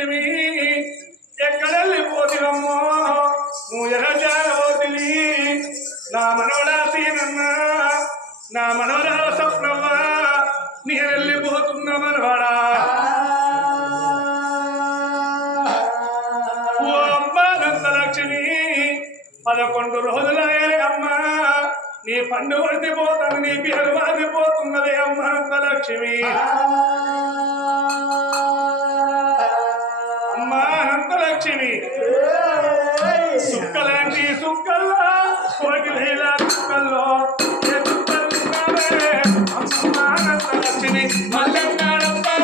లక్ష్మి ఎక్కడ వెళ్ళిపోతివమ్మో నువ్వు ఎరజాలవతివి నా మనవడా సీనన్న నా మనవడా స్వప్నవ్వ నేను వెళ్ళిపోతున్నా మనవాడా ఓ అమ్మ నందలక్ష్మి 11 రోజులే అమ్మా నీ పండు పడిపోతాను నీ పేరు వాడిపోతున్నది అమ్మ నందలక్ష్మి అమ్మ నందలక్ష్మి సుక్కలాంటి సుక్కల్లో కోటి వేల సుక్కల్లో ఏ సుక్కలున్నావే అమ్మ నందలక్ష్మి మల్లెన్నాడమ్మే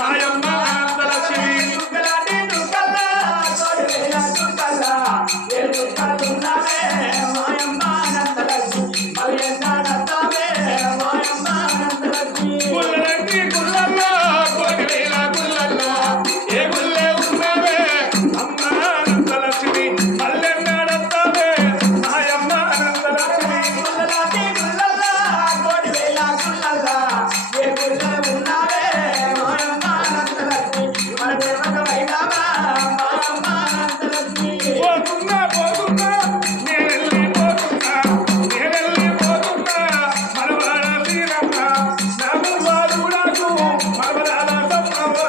మాయమ్మ నందలక్ష్మి సుక్కలాంటి సుక్కల్లో కోటి వేల సుక్కల్లో ఏ సుక్కలున్నావే మాయమ్మ నందలక్ష్మి మల్లెన్నాడమ్మే మాయమ్మ నందలక్ష్మి గుల్లలాంటి గుల్లల్లో కోటి వేల గుల్లల్లో ఏ గుల్లే ఉన్నావే అమ్మ నందలక్ష్మి మల్లెన్నాడమ్మే మాయమ్మ నందలక్ష్మి గుల్లలాంటి గుల్లల్లో కోటి వేల గుల్లల్లో ఏ గుల్లే ఉన్నావే మాయమ్మ నందలక్ష్మి మల్లెన్నాడమ్మే మాయమ్మ నందలక్ష్మి పోతున్నా పోతున్నా నేనెళ్ళిపోతున్నా మనవరాల తీరమ్మ నా మనవాడుడాకు మనవరాల సమ్మవ్వ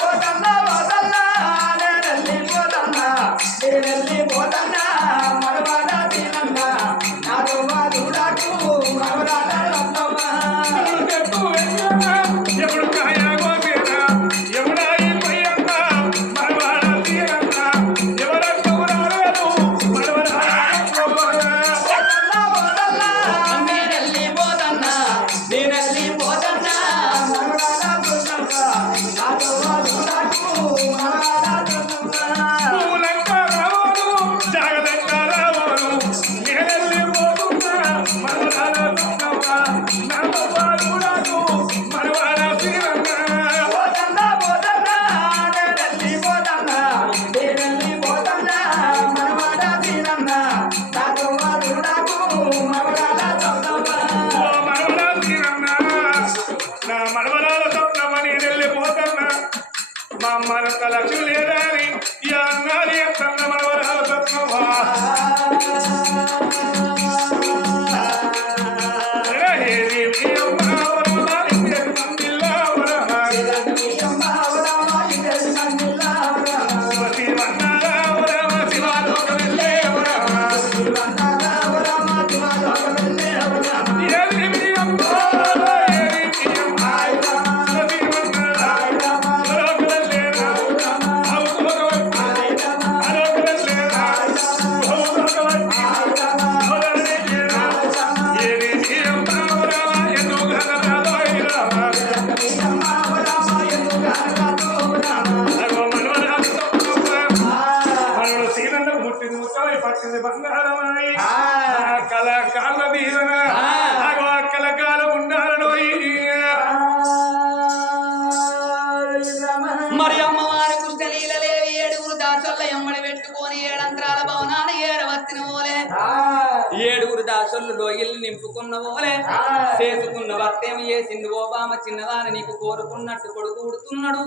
పోతన్నా పోతన్నా నేనెళ్ళిపోతన్నా మనవరాల తీరమ్మ నా మనవాడుడాకు మనవరాల సమ్మవ్వ చెప్పు వెయ్యమ్మ ఎప్పుడు కాయాగో తీరా ఎవడాయి పోయమ్మ మనవరాల తీరమ్మ ఎవరన్నా రాలేదు మనవరాల సమ్మవ్వ పూలంక రావను జాగలంక రావను నేనెళ్ళిపోతున్నా మనవరాల సమ్మవ్వ నా మనవాడుడాకు మనవరాల తీరమ్మ పోతన్నా పోతన్నా నేనెళ్ళిపోతన్నా మనవరాల తీరమ్మ నా మనవాడుడాకు మనవరాల సమ్మవ్వ ఓ మనవరాల తీరమ్మ నా మనవరాల సమ్మవ్వ నేనెళ్ళిపోతన్నా మా అమ్మనంత లక్ష్మి లేదా అని ఈ అన్నాది ఎంతన్న మనవరాల సమ్మవ్వ ఏది మీ అమ్మ వరమ ఇంటి మందిల్లా వరమ శివన్నారా వరమ శివాలోకం వెళ్ళే వరమ ఏది మీ అమ్మ ఏది మీ అమ్మ శివన్నారా వరలోకం వెళ్ళేరా ఆలోకం వెళ్ళేరా ఏది మీ అమ్మ వరమ ఎన్నో గణరాలో ఇరామ మనవరాల సమ్మవ్వ మనవడు సీనన్నకు పుట్టింది ముత్తమై పట్టింది బంగారమై కళ కాళ్ళ దీవెన కళకాలం ఉండాలనోయి మరి అమ్మవారి కృష్ణలీలలేవి 7 దాసొల్ల ఎమ్మడి పెట్టుకొని 7 అంతరాల భవనాన్ని ఏరవత్తిన పోలే 7 దాసొల్లు లోయల్ని నింపుకున్న పోలే చేసుకున్న భర్తేమి చేసింది ఓ బామ చిన్నదాని నీకు కోరుకున్నట్టు కొడుకు ఉడుతున్నాడు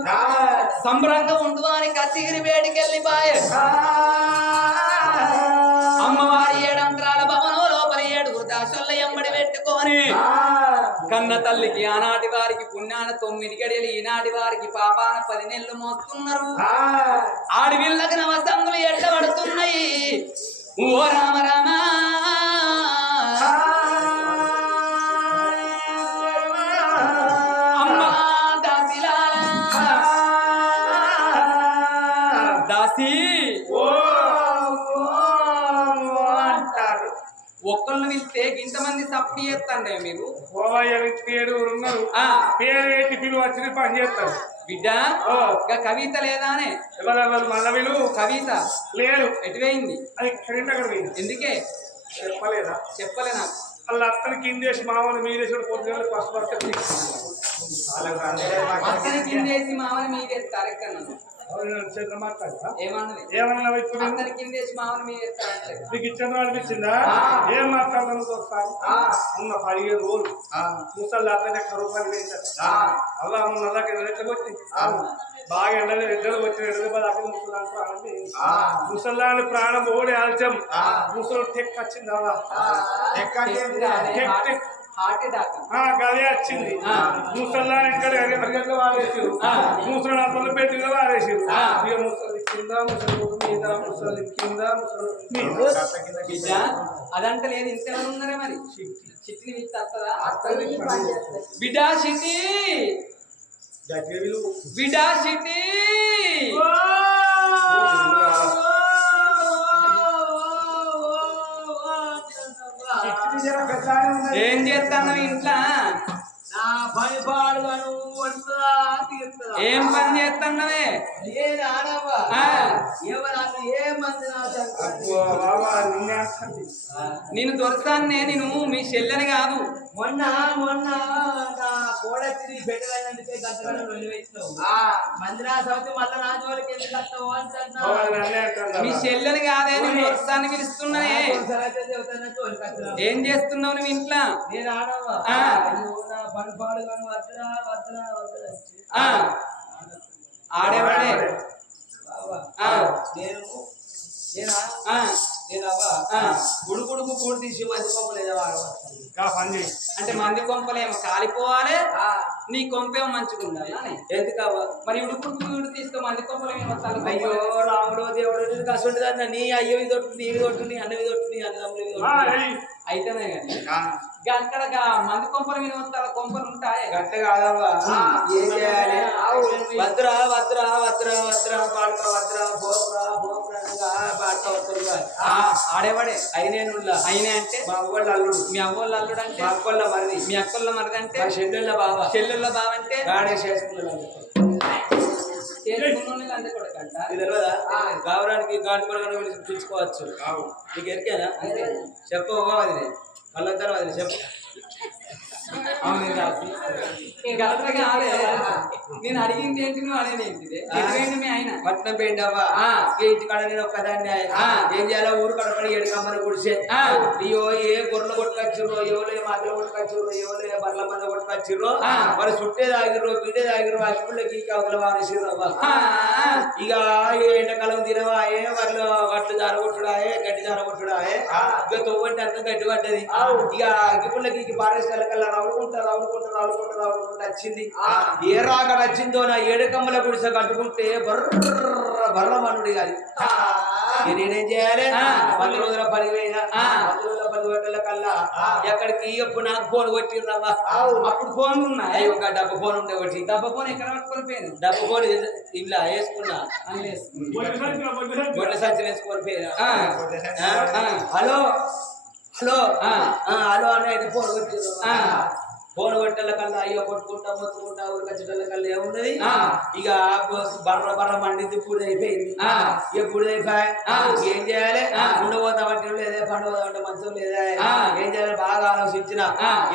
సంబరంగా ఉండు అని కచ్చిగిరి వేడికెళ్ళిపాయే అమ్మవారి 7 అంతరాల భవనం లోపల 7 దాసొల్ల ఎమ్మడి పెట్టుకొని కన్న తల్లికి ఆనాటి వారికి పుణ్యాన 9 గడియలు ఈనాటి వారికి పాపాన 10 నెలలు మోస్తున్నారు ఆడవిళ్ళకి నవసంగులు ఎట్టబడుతున్నాయి ఓ రామ రామ అమ్మా దాసి ఒక్కళ్ళు పిలిస్తే ఇంతమంది సప్పుడు చేస్తాండే మీరు ఏడుగురు ఉన్నారు పేరేటి పిలువ వచ్చిన పని చేస్తారు బిడ్డ కవిత లేదానే ఎవరెవరు మళ్ళీ వీళ్ళు కవిత లేరు ఎటువైంది అది కరీంనగర్ పోయింది ఎందుకే చెప్పలేదా చెప్పలే నాకు వాళ్ళ అత్తని కిందేసి మామూలు మీదేసి పొద్దున ఫస్ట్ అక్కని కిందేసి మామని మీదేస్తారు ఎక్కడ చేత మాట్లాడా ఏమన్నది ఏమన్నా ఇప్పుడు అందరి కిందేసి మామూలు మీరు ఎత్తారంటే నీకు ఇచ్చిన అనిపించిందా ఏం మాట్లాడదాం చూస్తాను ఉన్న 15 రోజులు ముసళ్ళు అతనే రూపాయలు వేశారు అలా ఉన్న ఎట్లా వచ్చి బాగా ఎండలు వచ్చి ముసల్లాని ప్రాణం ఓడి ఆల్చం ముసలు టెక్ వచ్చింది అలా గదే వచ్చింది ముసల్లాని ఇక్కడ అరిగట్లో వారేసారు ముసలి అతను పెట్టిలో వారేసారు ఇక ముసలి కింద ముసలి మీద ముసలి కింద ముసలి అదంటే లేదు ఇంతేమైనా ఉన్నారా మరి చిట్ని విత్ వస్తుందా బిడ్డా చిట్టి బిడ్డా చిట్టి ఏం చేస్తాను ఇంట్లో ఏం పని చేస్తున్నావే నేను దొరసాన్నే నేను మీ చెల్లెని కాదు మొన్న నా కోడత్రి పెట్టలేనందుకే గంటలు వెళ్ళివేసినావు మందిరా సౌతి మళ్ళీ నా జోలికి ఎందుకు వస్తావు అంటున్నావు మీ చెల్లెని కాదే నేను దొరసాన్ని పిలుస్తున్నానే ఏం చేస్తున్నావు నువ్వు ఇంట్లో నేను ఆడవా నా పని పాడు కానీ వద్దురా వద్దురా వద్దురా ఆడేవాడే గుడుగుడుకు కూడి తీసి మంచి పంపలేదా అంటే మంది కొంపలేమో కాలిపోవాలి నీ కొంపేమో మంచిగా ఉండాలి ఎందుకవ్వ మరి ఉడుకు తీసుకో మంది కొంపలేమో అయ్యో రాముడు దేవుడు కసుంటుందన్న నీ అయ్యవి తొట్టు నీవి తొట్టు నీ అన్నవి తొట్టు నీ అన్నదమ్ములు అయితేనే కానీ అక్కడ మంది కొంపలు మీద వస్తే కొంపలు ఉంటాయి గట్ల కాదవ్వా ఏం చేయాలి వద్దురా వద్దురా వద్దురా వద్దురా పాడుకో వద్దురా పోకురా పోకురా పాడుకో వద్దురా ఆడేవాడే అయినేనుల్లా అయినా అంటే మా అవ్వళ్ళ అల్లుడు మీ అవ్వోళ్ళ అల్లుడు అంటే మా అక్కళ్ళ మరిది మీ అక్కళ్ళ మరిది అంటే మా చెల్లెళ్ళ బావ చెల్లెళ్ళ బావ అంటే గాడే చేసుకున్నాడు అంతే కొడకంట ఇది తెలియదా గావరానికి గాడి కొడక పిలుచుకోవచ్చు నీకు ఎరికేనా చెప్పవు అది మళ్ళీ తర్వాత చెప్పు అవును రాసి కాదే నేను అడిగింది ఏంటి నువ్వు అనేది ఏంటిది మీ ఆయన పట్నం పోయింది అవ్వ ఇంటికాడ నేను ఒక్కదాన్ని ఏం చేయాలో ఊరు కడపడి 7 కమ్మని కుడిసే అయ్యో ఏ గొర్రెలు కొట్టుకొచ్చిర్రో ఎవరు ఏ మాటలు కొట్టుకొచ్చిర్రో ఎవరు ఏ బర్ల మంద కొట్టుకొచ్చిర్రో మరి చుట్టే తాగిర్రో బిడ్డే తాగిర్రో అగ్గుళ్ళకి అవతల వారేసిర్రు అవ్వ ఇక ఎండాకాలం తినవాయే వాళ్ళు గట్లు జారగొట్టుడాయే గడ్డి జారగొట్టుడాయే ఇక తొవ్వంటే అంత గడ్డి పడ్డది ఇక అగ్గిపుల్లకి పారేసి కల్లా రవ్వుకుంటా వచ్చింది ఏ రాక వచ్చిందో నా 7 కమ్మల గుడిసె కట్టుకుంటే బర్ర మనుడి కాదు నేనేం చేయాలి 10 రోజుల పని పోయినా 10 రోజుల 10 గంటల కల్లా ఎక్కడికి ఎప్పుడు నాకు ఫోన్ కొట్టిర్రవ్వా అప్పుడు ఫోన్ ఉన్నాయి ఒక డబ్బు ఫోన్ ఉండే ఒకటి డబ్బా ఫోన్ ఎక్కడ పట్టుకొని పోయాను డబ్బు ఫోన్ ఇలా వేసుకున్నా గొడ్ల సంచి వేసుకొని పోయినా హలో హలో హలో అని అయితే ఫోన్ కొట్టిర్రు ఫోన్ కొట్టల కల్లా అయ్యో కొట్టుకుంటా మొత్తుకుంటా ఊరికొచ్చేటల కల్లా ఏమున్నది ఇక బర్ర మండింది పూడి అయిపోయింది ఇక పూడి అయిపోయి ఏం చేయాలి ఉండబోతామంటే లేదా పండు పోతామంటే మంచం లేదా ఏం చేయాలి బాగా ఆలోచించిన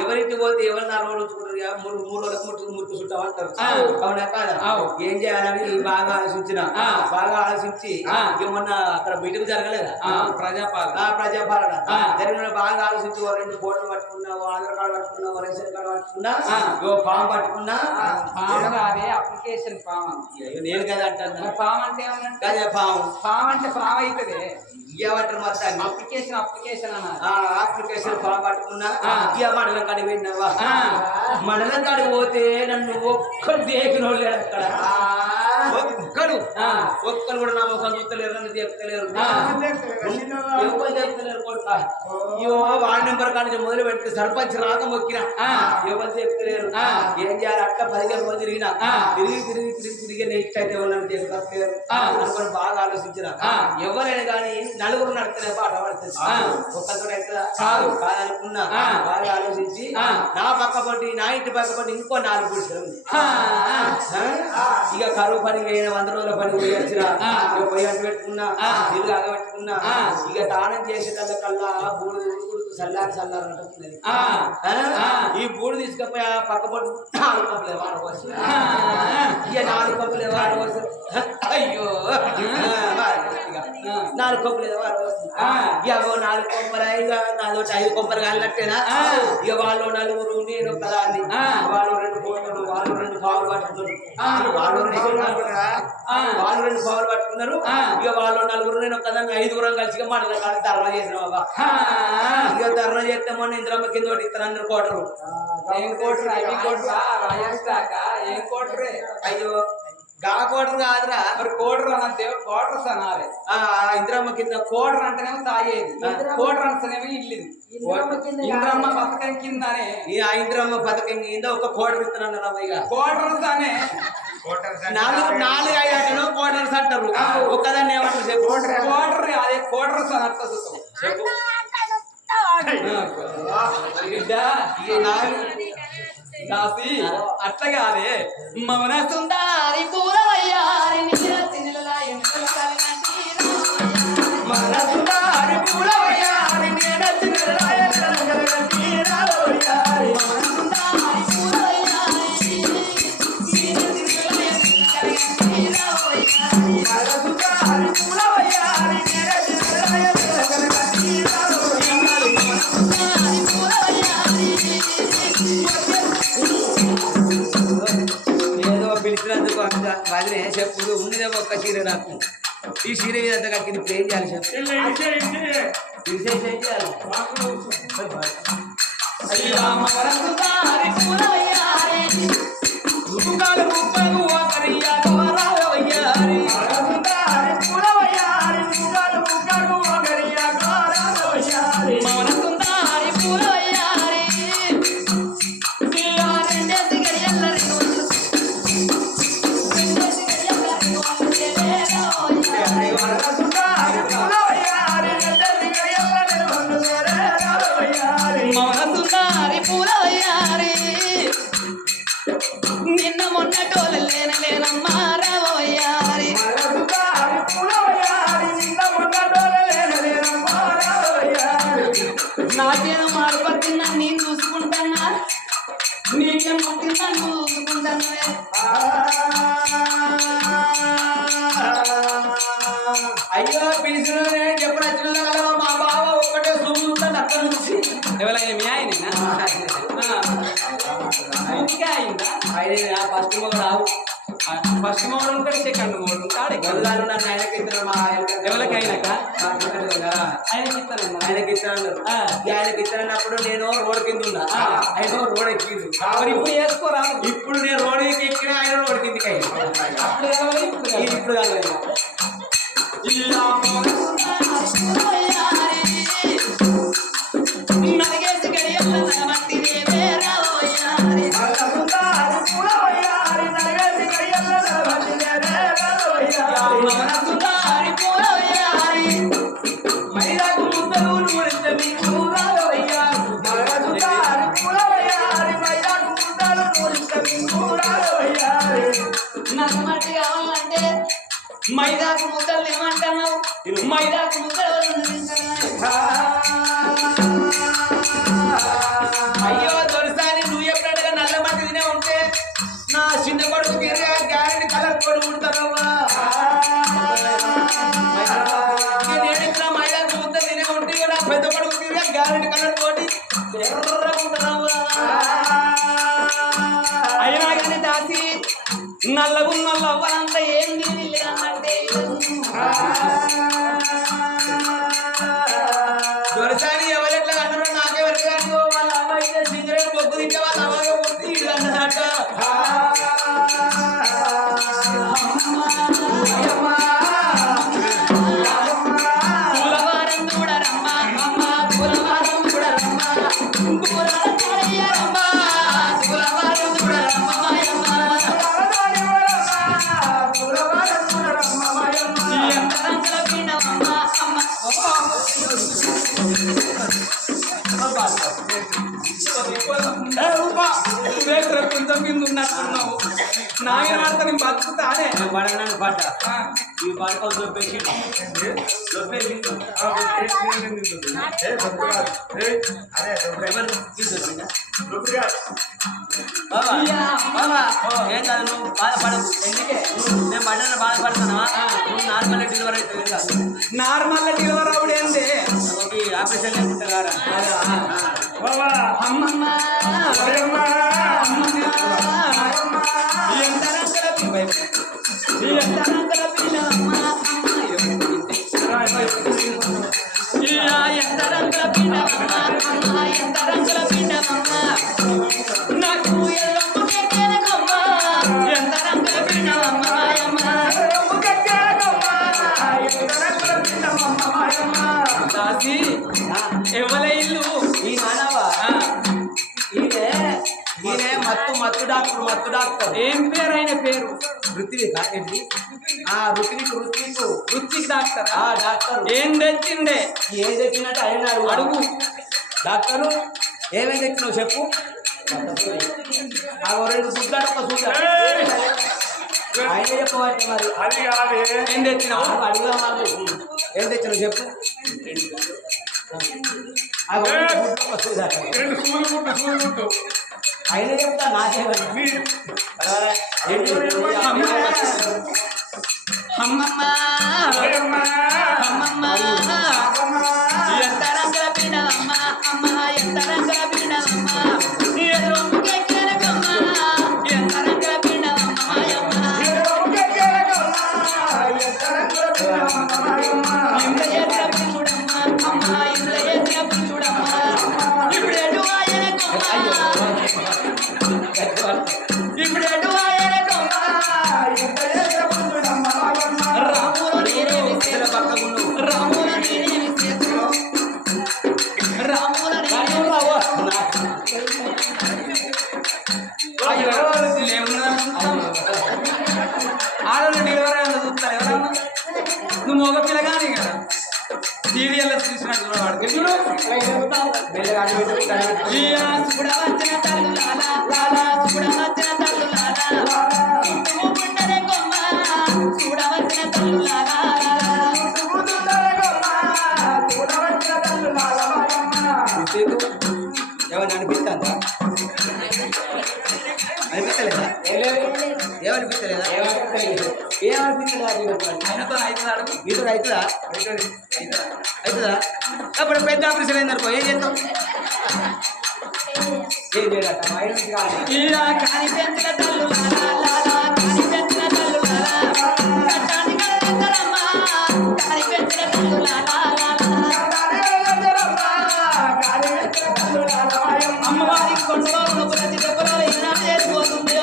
ఎవరింటికి పోతే ఎవరు 4 రోజులు ఉంచుకుంటారు 3 రోజులకు ముట్టు చుట్టామంటారు అవునా కాదా ఏం చేయాలని బాగా ఆలోచించిన బాగా ఆలోచించి ఇక మొన్న అక్కడ మీటింగ్ జరగలేదా ప్రజాపాలన జరిగిన బాగా ఆలోచించి 2 బోర్డులు పట్టుకున్నావు ఆధార్ కార్డు పట్టుకున్నావు రేషన్ కార్డు పట్టుకున్నా ఫామ్ పట్టుకున్నా అదే అప్లికేషన్ ఫామ్ నేను కదా అంటాను ఫామ్ అంటే అదే ఫామ్ అంటే ఫామ్ అవుతుంది ఏమంటారు మొత్తాన్ని అప్లికేషన్ అన్నారు అప్లికేషన్ ఫామ్ పట్టుకున్నా ఇక మండలం కాడికి పోయినావా మండలం కాడికి పోతే నన్ను ఒక్కడు దేకిన వాళ్ళు అక్కడ ఒక్కరు కూడా నా ముఖం చూస్తలేరు నన్ను దేకుతలేరు ఎవరు దేకుతలేరు కొడుక అయ్యో వార్డు నెంబర్ కాడి మొదలు పెడితే సర్పంచ్ రాక మొక్కిన ఎవరు దేకుతలేరు ఏం చేయాలి అట్లా 15 మంది తిరిగిన తిరిగి నెక్స్ట్ అయితే ఎవరు దేకుతలేరు అనుకొని బాగా ఆలోచించిన ఎవరైనా కానీ నలుగురు నడితే పాట పడుతుంది ఒక్కతో కాదు కాదనుకున్నా బాగా ఆలోచించి నా పక్క పట్టి నా ఇంటి పక్క పట్టి ఇంకో 4 గుడిసెలు ఉంది ఇక కరువు పని పోయిన 100 రోజుల పని పోయి వచ్చిన పోయి అటు పెట్టుకున్నా ఇల్లు అగబెట్టుకున్నా ఇక దానం చేసేటల్ల కల్లా బూడు చల్లారి అంటున్నది ఈ బూడు తీసుకపోయి పక్క పట్టు ఇక నాలుగు కొప్పులు వారు అయ్యో నాలుగు కొప్పులు వారు ఇక నాలుగు కొప్పలు ఇక నాలుగు 5 కొప్పలు కాలినట్టేనా ఇక వాళ్ళు నలుగురు నేను ఒకదాన్ని వాళ్ళు 2 కోట్లు వాళ్ళు 2 పావులు పట్టుకున్నారు వాళ్ళు 2 పావులు పట్టుకున్నారు ఇక వాళ్ళు నలుగురు నేను ఒకదాన్ని 5గురం కలిసి మన కాదు ధర్నా చేసిన బాబా ఇక ధర్నా చేస్తే మొన్న ఇంద్రమ్మ కింద ఒకటి ఇస్తారన్నారు కోటరు ఏం కోటరు అవి కోటరా రాజేస్తాక ఏం కోటరే అయ్యో గా కోటరు కాదురా మరి కోటరు అనంతే కోటర్స్ అనాలి ఇంద్రమ్మ కింద కోటరు అంటేనేమో తాగేది కోటరు అంటేనేమో ఇల్లు ఇంద్రమ్మ పథకం కిందనే ఆ ఇంద్రమ్మ పథకం కింద ఒక కోటరు ఇస్తున్నారు ఇక కోటర్స్ అనే 4 5 అంటారు కోటర్స్ అంటారు ఒక్కదాన్ని ఏమంటారు చెప్పు కోటర్ అదే కోటర్స్ అని అర్థం చెప్పు దాసి అట్లా కాదే మమన సుందారి పూలవయ్యారి మన సుందరి పూలవయ్యారి ఏదో పిలిచినందుకు అంత వదిలే చెప్పుడు ఉన్నదేమో ఒక్క చీర నాకు ఈ చీర మీద అంత కక్కింది ఇప్పుడు ఏం చేయాలి చెప్పు చేయాలి నిన్న మొన్న టోలు లేనమ్మా రావోయారి నాకేమో మారుపడుతున్నా నేను చూసుకుంటానా నీకేం పట్టిందా నువ్వు చూసుకుంటాను అయ్యో పిలిచిన ఎప్పుడు వచ్చిన మా బావ ఒకటే చూపుతాను అక్కడ నుంచి ఎవరైనా మీ ఆయన అయిందా ఆయన ఫస్ట్ మొగ రావు ఫస్ట్ మోడల్ ఉంటాడు సెకండ్ మోడల్ ఉంటాడు గల్లాలు నన్ను ఆయనకి ఇద్దరు మా ఎవరికైనాక ఆయనకి ఇస్తాను ఆయనకి ఇస్తానన్నప్పుడు నేను రోడ్ కింద ఉన్నా ఆయన రోడ్ ఎక్కింది మరి ఇప్పుడు వేసుకోరా ఇప్పుడు నేను రోడ్ ఎక్కిన ఆయన రోడ్ కిందికి అయింది ఇప్పుడు కాదు నడిగేసి గడియల్ల మట్టి మైదాకు ముద్దలు నూనె మీకు నమ్మటి కావాలంటే మైదాకు ముద్దలు ఏమంటున్నావు మైదాకు ముద్దలు అయ్యో దొరిసారి నువ్వు ఎప్పుడైనా నల్ల మట్టి తినే ఉంటే నా చిన్న కొడుకు తీరే గ్యారెంటీ కలర్ కొడు ఉంటారవ్వా నేను ఎట్లా మైదాకు ముద్ద తినే ఉంటే నా పెద్ద కొడుకు తీరే గ్యారెంటీ కలర్ తోటి ఉంటారవ్వా అయినా కానీ దాసి నల్లగున్న అవ్వాలంతా ఏం తినలేదంటే దొరసాని ఎవరెట్లా అన్నారో నాకెవరికి కానీ వాళ్ళ అమ్మాయి సిగరెట్ పొగ్గు తింటే వాళ్ళ అమ్మాయి పొద్దు ఇడు అన్నదట పూలవారం చూడరమ్మ అమ్మ పూలవారం చూడరమ్మ పూలవారం చూడరమ్మ పూలవారం చూడరమ్మ ఎంత పిండమమ్మ అమ్మ కొంచెం కింద ఉన్నట్టున్నావు నాగరాడతా నేను బతుకుతానే పడ్డా ఈ పాడకం దొబ్బేసి దొబ్బేసి ఏంటది నువ్వు బాధపడవు ఎందుకే నేను పడ్డా బాధపడుతున్నావా నువ్వు నార్మల్ డెలివరీ అవుతుంది కదా నార్మల్ డెలివరీ అవుడేంది ఆపరేషన్ లేకుంటా కదా అమ్మమ్మ ఎంత రంగుల పిల్ల అమ్మ ఎంత రంగుల పిల్ల అమ్మ ఎంత రంగుల పిల్ల అమ్మ నాకు ఎల్లమ్మ కెక్కెనకమ్మ ఎంత రంగుల పిల్ల అమ్మ దాసి ఎవల ఇల్లు ఈ నానవా ఈయనే మత్తు డాక్టర్ ఏం పేరు ఆయన పేరు ఋత్విక్ ఏంటి ఋత్విక్ డాక్టర్ డాక్టర్ ఏం తెచ్చిండే ఏం తెచ్చినట్టు ఆయన అడుగు డాక్టరు ఏమేమి తెచ్చినావు చెప్పు ఆ రెండు చూద్దాడు ఒక చూద్దాడు ఆయన చెప్పవచ్చు మరి అది కాదే ఏం తెచ్చినావు అడుగుదాం వాళ్ళు ఏం తెచ్చినావు చెప్పు ఆ ఒక చూద్దాడు రెండు సూలు ముట్టు ఆయన చెప్తా నాకేమని అమ్మమ్మ అమ్మమ్మ ఎంత రంగుల పిల్లమ్మ అమ్మ ఎంత రంగుల పిల్లమ్మ ఎదురుకెక్కనకమ్మ ఎంత రంగుల పిల్లమ్మ ఇంత చేసిన పిల్లుడమ్మ అమ్మ ఇంత చేసిన పిల్లుడమ్మ ఇప్పుడు ఎటు ఆయనకమ్మ ఇప్పుడు ఎటు ఆయనకమ్మ రాములు నేనేమి రాముల నేనేమి రాముల ఆడవాళ్ళు డెలివరీ అని చూస్తారు ఎవరన్నా నువ్వు మగ పిల్లగానే కదా సీరియల్ చూసినట్టు వాడు చూడ వచ్చిన తల్లు లాలా చూడ వచ్చిన తల్లు లాలా నువ్వు పుట్టనే కొమ్మ చూడ వచ్చిన తల్లు లాలా ఏమని అనిపిస్తుందా అనిపించలేదా ఏమనిపించలేదా ఏమనిపించలేదా ఆయనతో అవుతుంది అడుగు మీతో అవుతుందా అవుతుందా అప్పుడు పెద్ద ఆపరేషన్ అయిందనుకో ఏం చేద్దాం ఏం చేయలేట మా ఇంటికి కాదు కాని పెంచిన తల్లు లాలా కాని పెంచిన తల్లు లాలా కట్టాన్ని కలగమ్మా కాని పెంచిన తల్లు లాలా అమ్మవారికి కొండలో ప్రతి దెబ్బలో ఈనాడు చేసిపోతుంది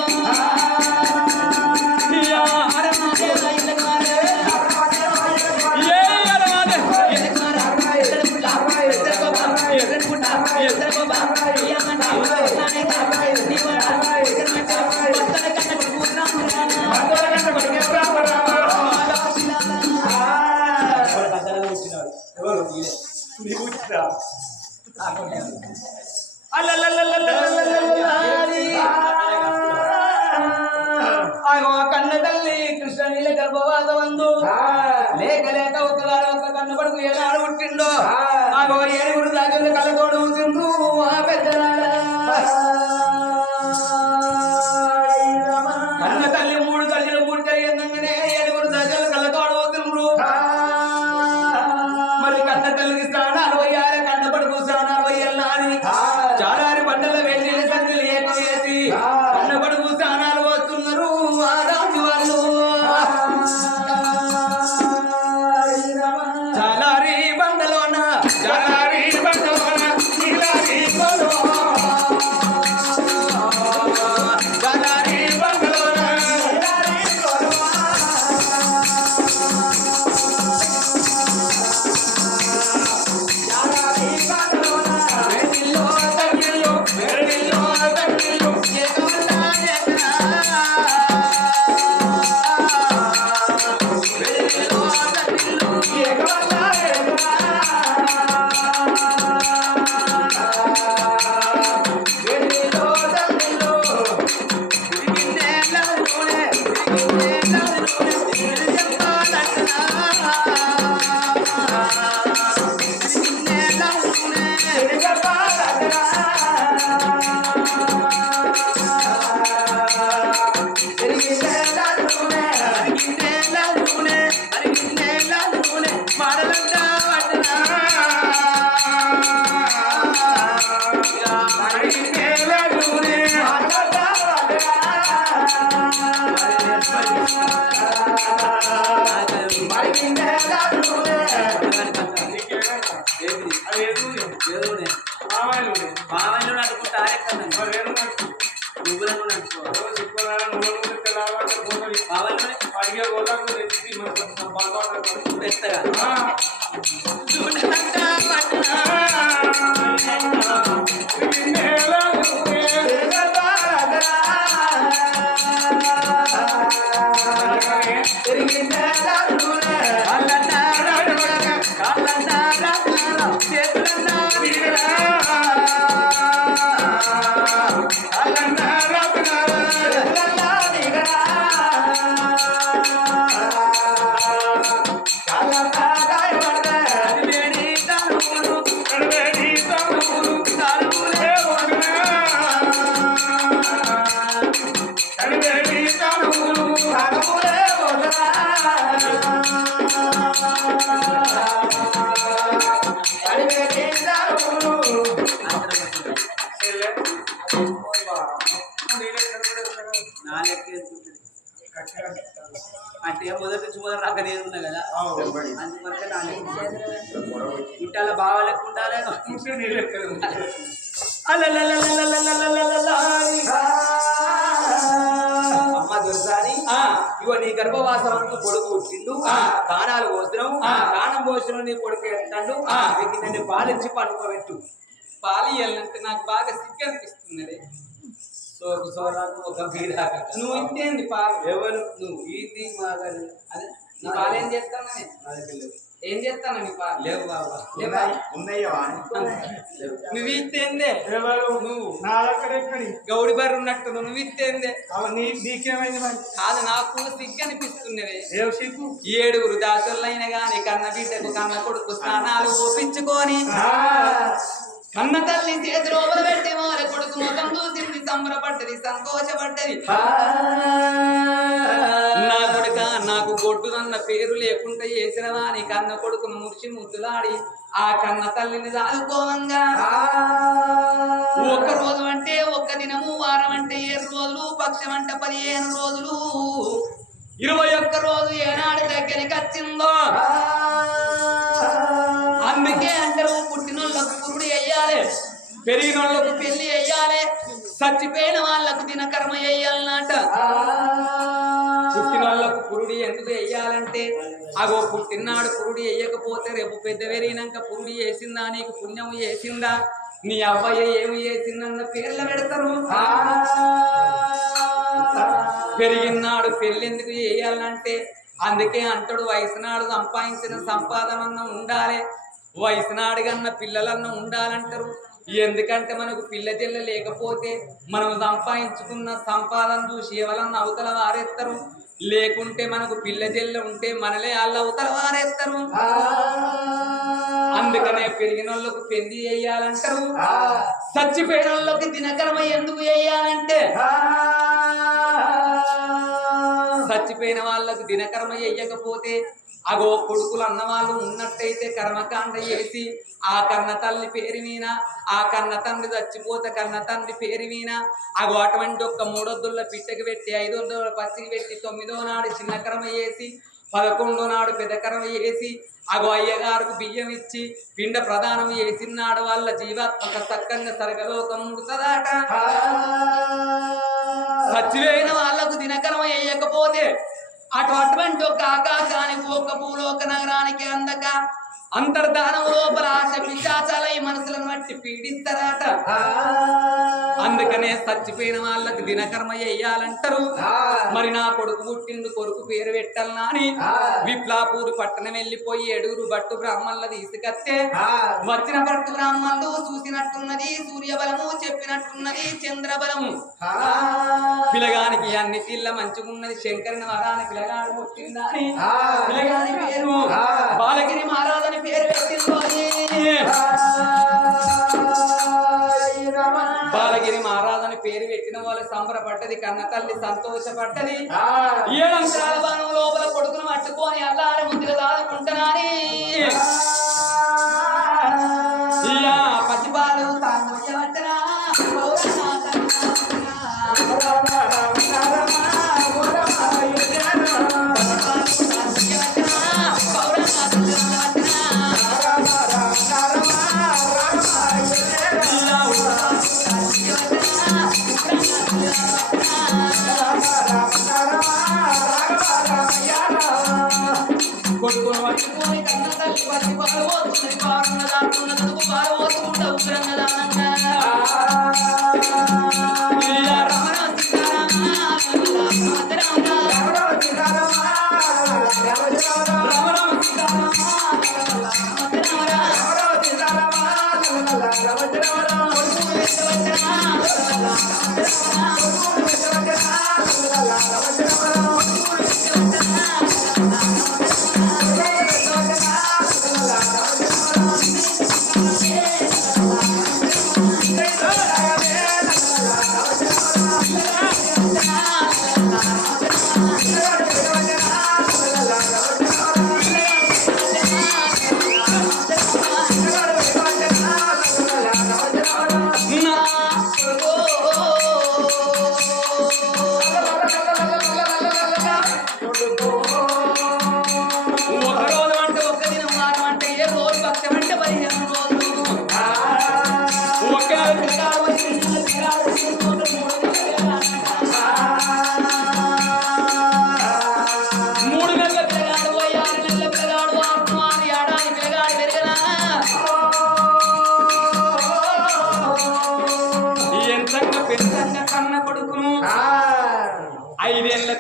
కన్న తల్లి కృష్ణ నీళ్ళ గర్భవాసమందు లేక లేక ఒక్కగారు ఒక్క కన్ను పడుకు ఏనాడు పుట్టిండో ఆగో ఏడుగురు దాగులు కలతోడు తింటూ ఆ పెద్దనాడా కన్న తల్లి మూడు కలిగిన మూడు కలిగిందంగానే ఏడుగురు దాగులు కలతోడు తిండ్రు మరి కన్న తల్లికి స్నానాలు పోయాలి కన్న పడుకు స్నానాలు పోయాలి అని చాలారి పంటల వెళ్ళిన సందులు ఏకం వేసి కన్న పడుకు స్నానాలు వస్తున్నారు ఆ రాజు వాళ్ళు చాలారి బండలోన చాలారి మామయ్యలో నడుకుంటా నువ్వులను నడుకో అడిగే రోజు ఎత్తగా అంటే మొదటి నుంచి మొదటి రాక నేను ఉన్నా కదా అందువరకే ఇంటాల బాగా లెక్క ఉండాలి అమ్మ దొరసారి ఇగో నీ గర్భవాసం అంటూ కొడుకు పుట్టిండు దానాలు పోస్తున్నావు దానం పోసిన నీ కొడుకు ఎత్తాడు నన్ను పాలించి పడుకోబెట్టు పాలు ఇవ్వాలంటే నాకు బాగా సిగ్గు అనిపిస్తున్నది. సోకు సోరాకు ఒక బీడాక నువ్వు ఇంతేంది పాలు ఎవరు నువ్వు ఇది మాగదు అదే నీ పాలు ఏం చేస్తానని ఏం చేస్తాను నీ పాలు లేవు బాబా లేవా ఉన్నాయో నువ్వు ఇస్తేందే ఎవరు నువ్వు నా దగ్గర ఎక్కడి గౌడి బర్రు ఉన్నట్టు నువ్వు ఇస్తేందే నీకేమైంది మరి కాదు నాకు సిగ్గు అనిపిస్తున్నది. ఏ సిగ్గు 7 దాసులైన గాని కన్న బిడ్డకు కన్న కొడుకు స్నానాలు ఓపించుకొని కన్న తల్లి చేతి లోపల పెట్టి మోల కొడుకు ముఖం చూసింది, సంబరపడ్డది, సంతోషపడ్డది. నా కొడుక నాకు గొడ్డుదన్న పేరు లేకుండా చేసినవా నీ కన్న కొడుకును మురిసి ముద్దులాడి ఆ కన్న తల్లిని దాదుకోవంగా ఒక్క రోజు అంటే ఒక్క దినము, వారం అంటే 7 రోజులు, పక్షం అంటే 15 రోజులు, 21 రోజు ఏనాడు దగ్గరికి వచ్చిందో అందుకే అందరూ పుట్టినోళ్ళకు పురుడు వేయాలి, పెరిగినోళ్ళకు పెళ్లి వేయాలి, చచ్చిపోయిన వాళ్ళకు దినకర్మ వేయాలన్నట. పుట్టినోళ్ళకు పురుడి ఎందుకు వేయాలంటే అగో పుట్టినాడు పురుడి వేయకపోతే రేపు పెద్ద పెరిగినాక పురుడి వేసిందా, నీకు పుణ్యం వేసిందా, నీ అబ్బాయి ఏమి వేసిందన్న పేర్లు పెడతారు. పెరిగినాడు పెళ్లి ఎందుకు వేయాలంటే అందుకే అంటాడు వయసునాడు సంపాదించిన సంపాదన ఉండాలి, వయసునాడు కన్నా పిల్లలన్నా ఉండాలంటారు. ఎందుకంటే మనకు పిల్ల చెల్ల లేకపోతే మనం సంపాదించుకున్న సంపాదన చూసి ఎవరన్నా అవతల వారేస్తారు, లేకుంటే మనకు పిల్ల చెల్ల ఉంటే మనలే వాళ్ళ అవతల వారేస్తారు. అందుకనే పెరిగిన వాళ్ళకు పెళ్లి చేయాలంటారు, చచ్చిపోయిన వాళ్ళకి దినకర్మ ఎందుకు చేయాలంటే చచ్చిపోయిన వాళ్ళకు దినకర్మ చెయ్యకపోతే అగో కొడుకులు అన్నవాళ్ళు ఉన్నట్టయితే కర్మకాండ చేసి ఆ కన్న తల్లి పేరు మీద, ఆ కన్న తండ్రి చచ్చిపోతే కన్న తండ్రి పేరు మీద అగో అటువంటి ఒక్క 3 పిట్టకి పెట్టి 5 పచ్చికి పెట్టి 9వ నాడు చిన్న కర్మ చేసి 11వ నాడు పెద్ద కర్మ చేసి అగో అయ్యగారికి బియ్యం ఇచ్చి పిండ ప్రదానం చేసినాడు వాళ్ళ జీవాత్మక సక్కంగా సర్గలోకం ముడుతుందట. చచ్చిపోయిన వాళ్ళకు దినకర్మ వేయకపోతే అటువంటి ఒక ఆకాశానికి ఒక భూలోక నగరానికి అందక అంతర్ధానం లోపల ఆశ పిశాచాలై మనసులను బట్టి పీడిస్తారట. అందుకనే చచ్చిపోయిన వాళ్ళకి దినకర్మ చెయ్యాలంటారు. మరి నా కొడుకు పుట్టిండు, కొడుకు పేరు పెట్టాలనా అని విప్లాపూర్ పట్టణం వెళ్ళిపోయి 7 భట్టు బ్రాహ్మణుల తీసుకొస్తే వచ్చిన భట్టు బ్రాహ్మణులు చూసినట్టున్నది సూర్యబలము, చెప్పినట్టున్నది చంద్రబలము. పిలగానికి అన్ని తీళ్ళ మంచుకున్నది, శంకరుని వరాన్ని పిలగాడు పుట్టిందా అని పిలగాని పేరు బాలగిరి మహారాజని పేరు పెట్టిందో. బాలగిరి మహారాజని పేరు పెట్టిన వాళ్ళు సంబరపడ్డది, కన్న తల్లి సంతోషపడ్డది. 7 అంశాల బాణం లోపల కొడుకును పట్టుకొని అల్లారి ముందుగా దాదుకుంటున్నాని పసిపాలు తాగొచ్చవచ్చనా పౌరణ కొడుకును పట్టుకొని కన్న తల్లి పట్టి పారబోతున్నది పారున్న దాటున్న తడుపు పారబోతుకుంటా ఉగ్రంగా దానంగా రమణ సీతారామ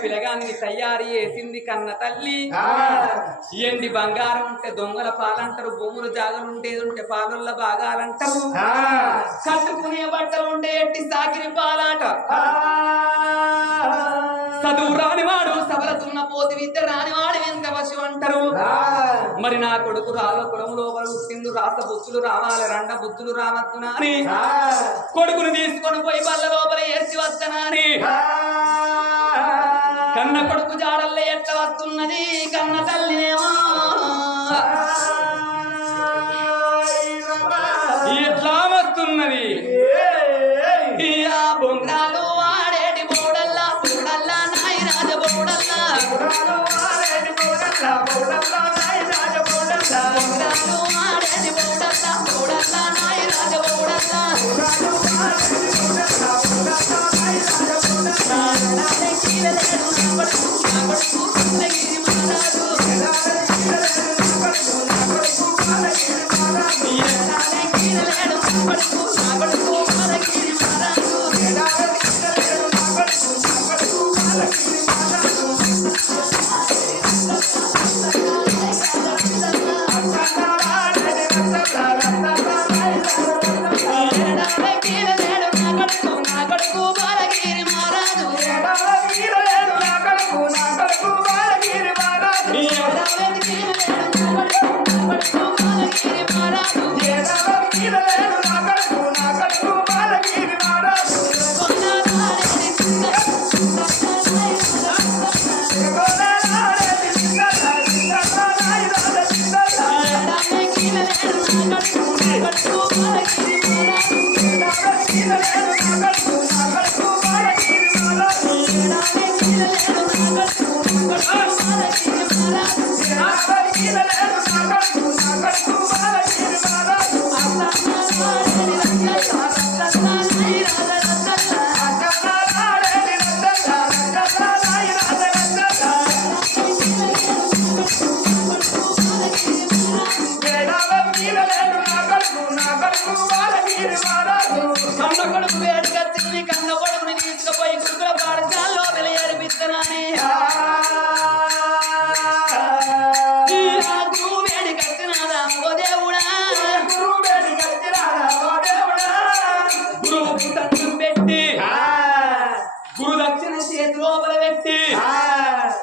పిలగాన్ని తయారు చేసింది కన్న తల్లి ఎండి బంగారం ఉంటే దొంగల పాలంటారు భూములు జాగలుంటేది ఉంటే పాలల్ల భాగాలంటారు కట్టుకునే బట్టలు ఉంటే ఎట్టి సాకిరి పాలాట చదువు రానివాడు సబలతున్న పోతి విద్య రానివాడు ఎంత వశు అంటారు మరి నా కొడుకు రాళ్ళపురం లోపల పుట్టిండు రాస బుద్ధులు రావాలి రండ బుద్ధులు రావద్దునా అని కొడుకుని తీసుకొని పోయి బల్ల లోపల ఏడ్చి వద్దనాని కన్న కొడుకు జాడల్లే ఎట్లా వస్తున్నది కన్న తల్లినేమో ఎట్లా వస్తున్నది బొంగాలు ఆడేటి బోడల్లా బోడల్లా నాయి రాజ బోడల్లా బొంగాలు ఆడేటి బోడల్లా బోడల్లా నాయి రాజ బోడల్లా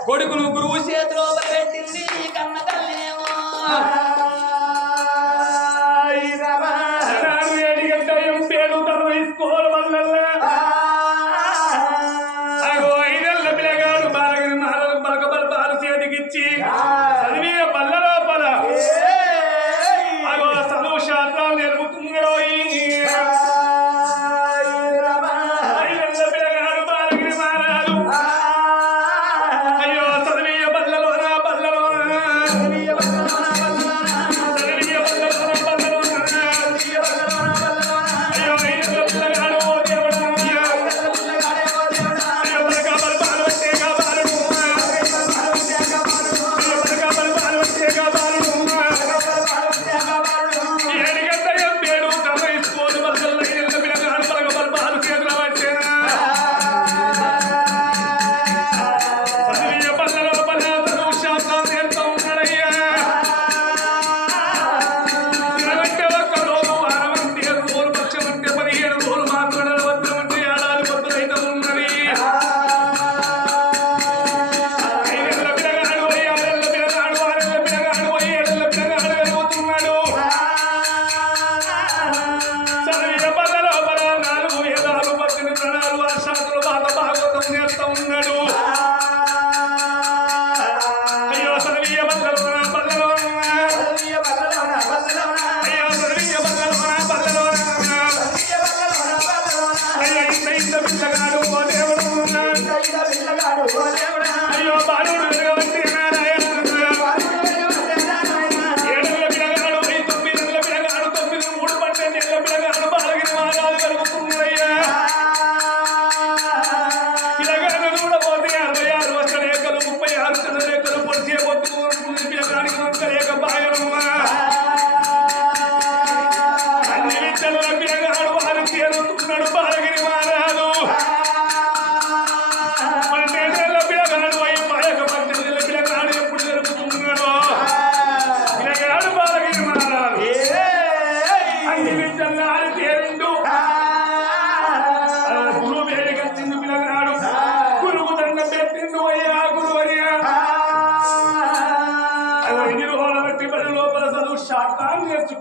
కొడుకును గురువు చేతిలో పెట్టింది కన్న తల్లినేమో స్కూల్ వల్ల 5 పిల్లగాడు బాలగిరి మహారాజు పలకబల పాలు చేతికిచ్చి చదివే పల్ల లోపల చదువు శాస్త్రాలు నేర్పుతుందో పిల్లగాడు బాలగిరి మహారాజు అయ్యో చదివే పల్లలో నా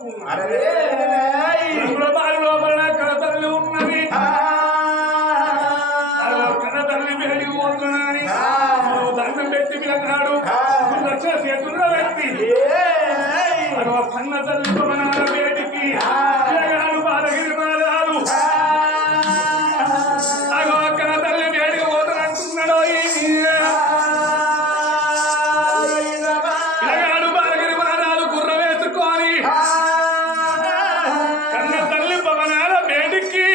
పట్టుకున్నాడు రంగుల బావి లోపల కనతల్లి ఉన్నది కనతల్లి వేడికి పోతున్నాని దండం పెట్టి పిలకాడు లక్ష చేతుల్లో వ్యక్తి కన్న తల్లి పవనాల వేడికి పిలగాడు బాలగిరి మారాలు అగో కన్న తల్లి వేడికి పోతానంటున్నాడు పిలగాడు బాలగిరి మారాలు గుర్ర వేసుకొని కన్న తల్లి పవనాల వేడికి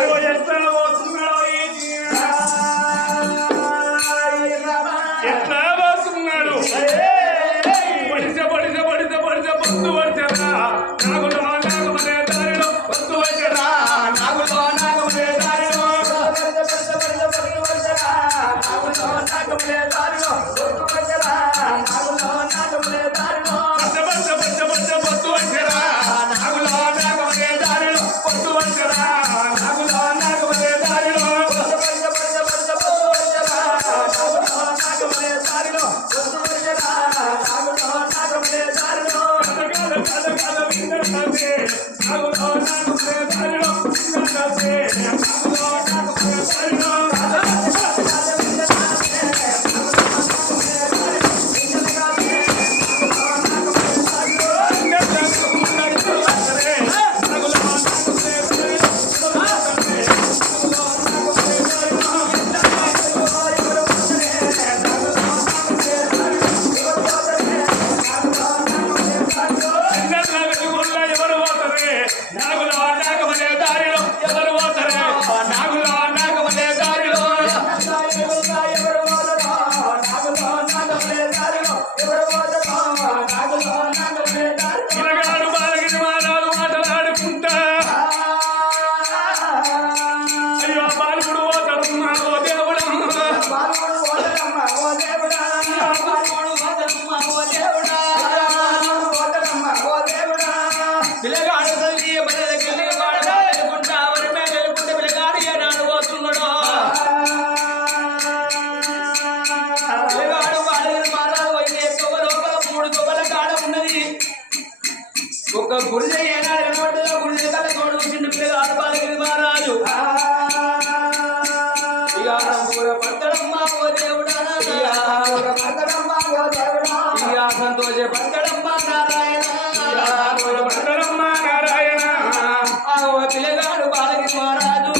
అగో ఎట్లా పోతున్నాడు ఎట్లా పోతున్నాడు పొద్దు వచ్చరా నాగులో నాగమనే దారిలో పొద్దు వచ్చరా నాగులో నాగమనే దారిలో పొద్దు వచ్చరా నాగులో నాగమనే దారిలో పొద్దు వచ్చరా నాగులో నాగమనే దారిలో ఒక గుడిజ ఏనాడు గుడిజ కల తోడు చిన్న పిల్లగాడు బాలగిరి మహారాజు ఇక పట్టడమ్మ ఓ దేవుడా ఇక సంతోష పట్టడమ్మ నారాయణ పట్టడమ్మ నారాయణ ఆ పిల్లగాడు బాలగిరి మహారాజు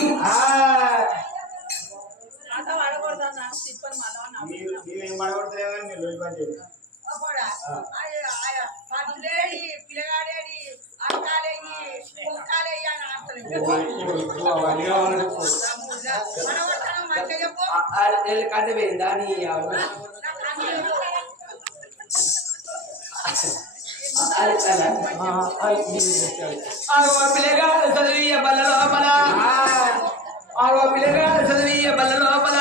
కట్ట పోయిందా నీ పిల్లగాడు చదివియ బల్ల లోపల పిల్లగాడు చదివియ బల్ల లోపల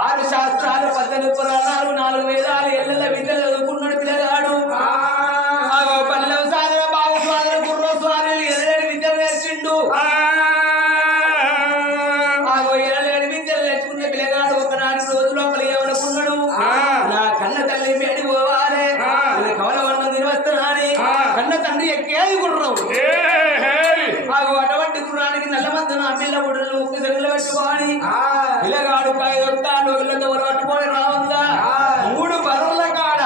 6 శాస్త్రాలు 18 పురాణాలు 4 వేదాలు ఎల్లెల్ల విద్యలు చదువుకున్నాడు పిల్లగాడు పల్లె సాధన బాగు స్వాధన గుర్ర స్వాధన 7 విద్యలు నేర్చిండు 7 విద్యలు నేర్చుకునే పిల్లగాడు ఒకనాటి రోజు లోపల ఏమనుకున్నాడు నా కన్న తల్లి మేడి పోవాలి కవలవన్నం తినవస్తున్నాని కన్న తండ్రి ఎక్కేది గుర్రం అటువంటి గుర్రానికి నల్లమందు నా పిల్ల గుడ్డలు ఒక్క సెగలు పెట్టుకోని పిల్లగాడు కాయొత్తాడు వీళ్ళతో పట్టుకొని రావుందా 3 బరువుల కాడ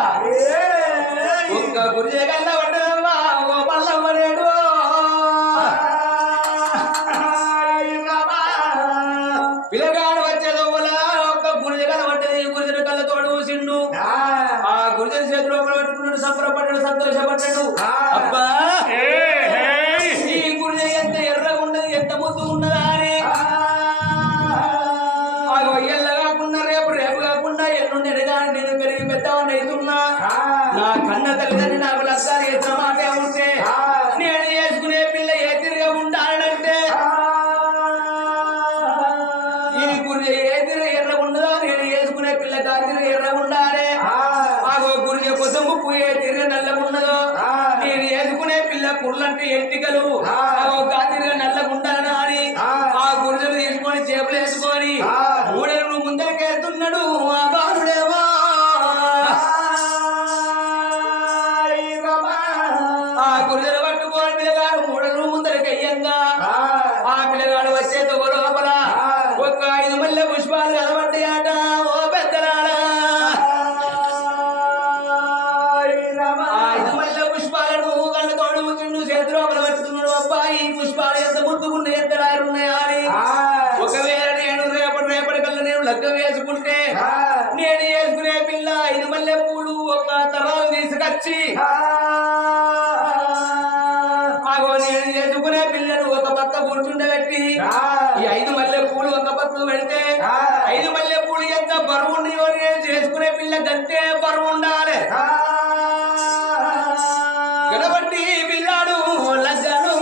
ఒక్క గురి కల్ల పడ్డదమ్మా ఓ పల్లమ్మ లేడు పిల్లగాడు వచ్చే దొంగల ఒక్క గురిజ కల పడ్డది గురిజన కళ్ళ తోడు సిండు ఆ గురిజన చేతిలో పట్టుకున్నాడు సంబరపడ్డాడు సంతోషపడ్డాడు అబ్బా ఈ గురిజ ఎంత ఎర్రగా ఉన్నది ఎంత ముద్దు ఉన్నదా అని ఎల్ల కాకుండా రేపు కాకుండా ఎల్లుండి నేను పెరిగి పెద్దవాడిని అవుతున్నా నా కన్న తల్లిదండ్రి నాకు లగ్గాలు చేసిన మాట ఉంటే నేను చేసుకునే పిల్ల ఏ తిరిగా ఉంటానంటే ఈ గురి ఏ తిరిగి ఎర్రగా ఉండదో నేను చేసుకునే పిల్ల దారి ఎర్రగా ఉండాలి గురి కోసం ఏ తిరిగి నల్లగా ఉన్నదో నేను చేసుకునే పిల్ల కుర్లంటే ఎంటికలు గాతిరిగా నల్లగా ఉండాలని అని ఆ గురిజలు తీసుకొని చేపలు వేసుకొని 3 ఏళ్ళు ముందరికెళ్తున్నాడు ఆ బాలుడేవా లగ్గం వేసుకుంటే నేను వేసుకునే పిల్ల 5 మల్లె పూలు ఒక తరాలు తీసుకొచ్చి ఆగో నేను వేసుకునే పిల్లను ఒక పక్క కూర్చుండబెట్టి ఈ 5 మల్లె పూలు ఒక పక్క పెడితే 5 మల్లె పూలు ఎంత బరువు ఉన్నాయో నేను చేసుకునే పిల్ల గంటే బరువు ఉండాలి గడబట్టి పిల్లాడు లగ్గను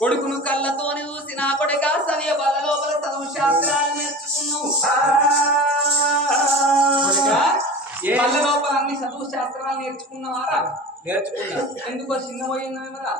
కొడుకును కళ్ళతోని చూసి నా కొడుక సదియ బల లోపల చదువు శాస్త్రాలు నేర్చుకున్నావు బల్ల లోపల అన్ని చదువు శాస్త్రాలు నేర్చుకున్నావారా నేర్చుకున్నా ఎందుకో చిన్న పోయిందా